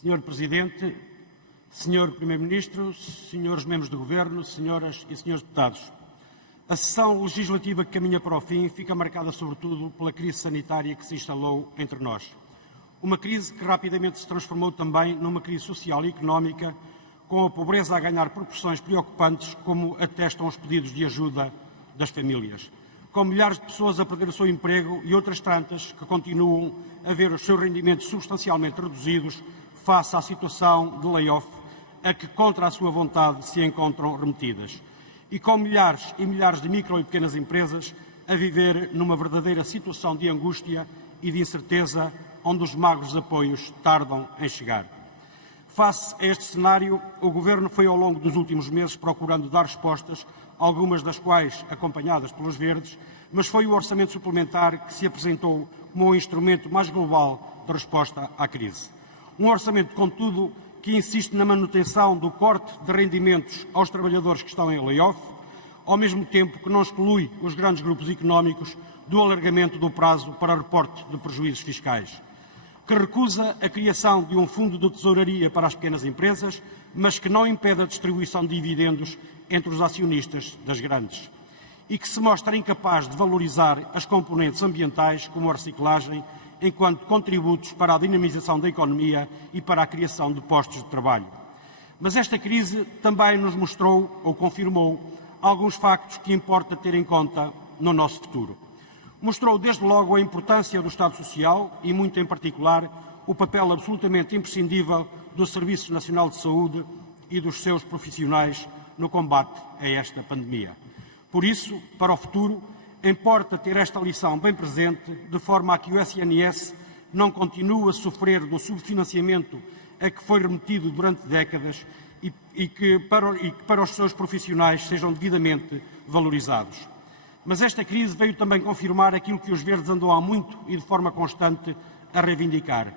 Senhor Presidente, Senhor Primeiro-Ministro, Senhores Membros do Governo, Senhoras e Senhores Deputados, a sessão legislativa que caminha para o fim fica marcada sobretudo pela crise sanitária que se instalou entre nós. Uma crise que rapidamente se transformou também numa crise social e económica, com a pobreza a ganhar proporções preocupantes, como atestam os pedidos de ajuda das famílias. Com milhares de pessoas a perder o seu emprego e outras tantas que continuam a ver os seus rendimentos substancialmente reduzidos face à situação de layoff a que, contra a sua vontade, se encontram remetidas. E com milhares e milhares de micro e pequenas empresas a viver numa verdadeira situação de angústia e de incerteza, onde os magros apoios tardam em chegar. Face a este cenário, o Governo foi ao longo dos últimos meses procurando dar respostas, algumas das quais acompanhadas pelos Verdes, mas foi o Orçamento Suplementar que se apresentou como um instrumento mais global de resposta à crise. Um orçamento, contudo, que insiste na manutenção do corte de rendimentos aos trabalhadores que estão em layoff, ao mesmo tempo que não exclui os grandes grupos económicos do alargamento do prazo para reporte de prejuízos fiscais, que recusa a criação de um fundo de tesouraria para as pequenas empresas, mas que não impede a distribuição de dividendos entre os acionistas das grandes, e que se mostra incapaz de valorizar as componentes ambientais, como a reciclagem, enquanto contributos para a dinamização da economia e para a criação de postos de trabalho. Mas esta crise também nos mostrou, ou confirmou, alguns factos que importa ter em conta no nosso futuro. Mostrou desde logo a importância do Estado Social e, muito em particular, o papel absolutamente imprescindível do Serviço Nacional de Saúde e dos seus profissionais no combate a esta pandemia. Por isso, para o futuro, importa ter esta lição bem presente, de forma a que o SNS não continue a sofrer do subfinanciamento a que foi remetido durante décadas e que para os seus profissionais sejam devidamente valorizados. Mas esta crise veio também confirmar aquilo que os Verdes andam há muito e de forma constante a reivindicar.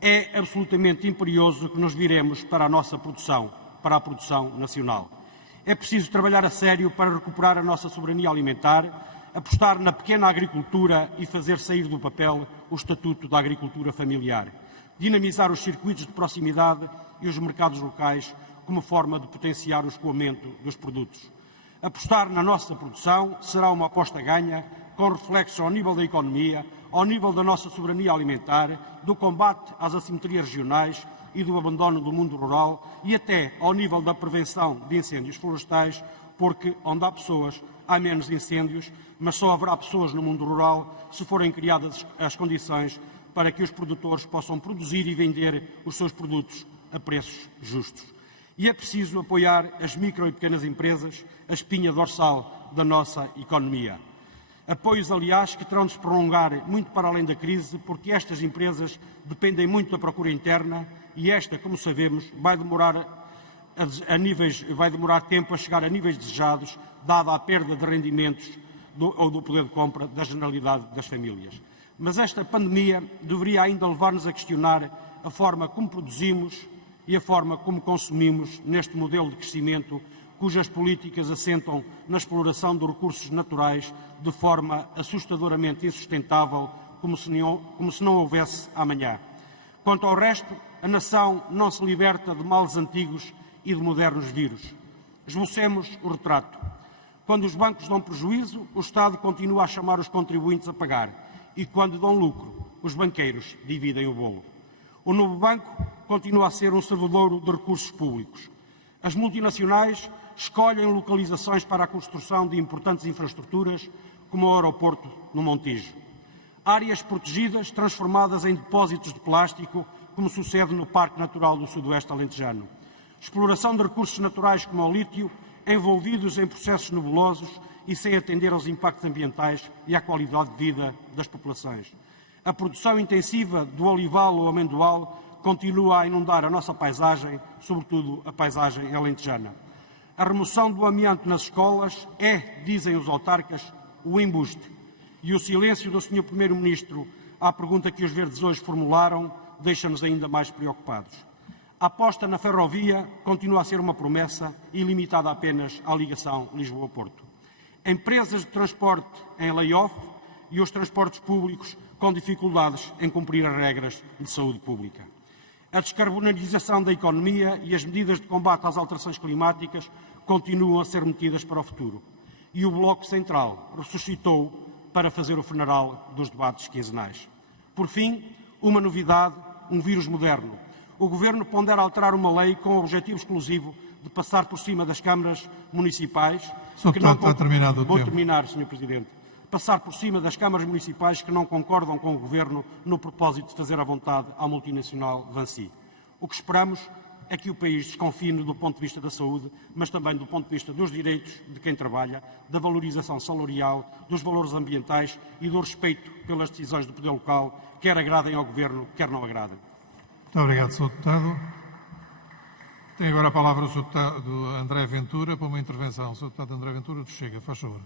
É absolutamente imperioso que nos viremos para a nossa produção, para a produção nacional. É preciso trabalhar a sério para recuperar a nossa soberania alimentar, apostar na pequena agricultura e fazer sair do papel o Estatuto da Agricultura Familiar, dinamizar os circuitos de proximidade e os mercados locais como forma de potenciar o escoamento dos produtos. Apostar na nossa produção será uma aposta ganha, com reflexo ao nível da economia, ao nível da nossa soberania alimentar, do combate às assimetrias regionais e do abandono do mundo rural e até ao nível da prevenção de incêndios florestais, porque onde há pessoas há menos incêndios, mas só haverá pessoas no mundo rural se forem criadas as condições para que os produtores possam produzir e vender os seus produtos a preços justos. E é preciso apoiar as micro e pequenas empresas, a espinha dorsal da nossa economia. Apoios, aliás, que terão de se prolongar muito para além da crise, porque estas empresas dependem muito da procura interna e esta, como sabemos, vai demorar tempo a chegar a níveis desejados, dada a perda de rendimentos ou do poder de compra da generalidade das famílias. Mas esta pandemia deveria ainda levar-nos a questionar a forma como produzimos e a forma como consumimos neste modelo de crescimento, cujas políticas assentam na exploração de recursos naturais de forma assustadoramente insustentável, como se não houvesse amanhã. Quanto ao resto, a nação não se liberta de males antigos e de modernos vírus. Esbocemos o retrato. Quando os bancos dão prejuízo, o Estado continua a chamar os contribuintes a pagar. E quando dão lucro, os banqueiros dividem o bolo. O novo banco continua a ser um servidor de recursos públicos. As multinacionais escolhem localizações para a construção de importantes infraestruturas, como o aeroporto no Montijo. Áreas protegidas transformadas em depósitos de plástico, como sucede no Parque Natural do Sudoeste Alentejano. Exploração de recursos naturais como o lítio, envolvidos em processos nebulosos e sem atender aos impactos ambientais e à qualidade de vida das populações. A produção intensiva do olival ou amendoal continua a inundar a nossa paisagem, sobretudo a paisagem alentejana. A remoção do amianto nas escolas é, dizem os autarcas, o embuste. E o silêncio do Sr. Primeiro-Ministro à pergunta que os Verdes hoje formularam deixa-nos ainda mais preocupados. A aposta na ferrovia continua a ser uma promessa e limitada apenas à ligação Lisboa-Porto. Empresas de transporte em layoff e os transportes públicos com dificuldades em cumprir as regras de saúde pública. A descarbonização da economia e as medidas de combate às alterações climáticas continuam a ser metidas para o futuro. E o Bloco Central ressuscitou para fazer o funeral dos debates quinzenais. Por fim, uma novidade, um vírus moderno. O Governo pondera alterar uma lei com o objetivo exclusivo de passar por cima das câmaras municipais... Sr. Deputado, está terminado o tempo. Vou terminar, Sr. Presidente. Passar por cima das câmaras municipais que não concordam com o Governo no propósito de fazer à vontade à multinacional Vinci. O que esperamos é que o país desconfine do ponto de vista da saúde, mas também do ponto de vista dos direitos de quem trabalha, da valorização salarial, dos valores ambientais e do respeito pelas decisões do poder local, quer agradem ao Governo, quer não agradem. Muito obrigado, Sr. Deputado. Tem agora a palavra o Sr. Deputado André Ventura para uma intervenção. Sr. Deputado André Ventura, Chega, faz favor.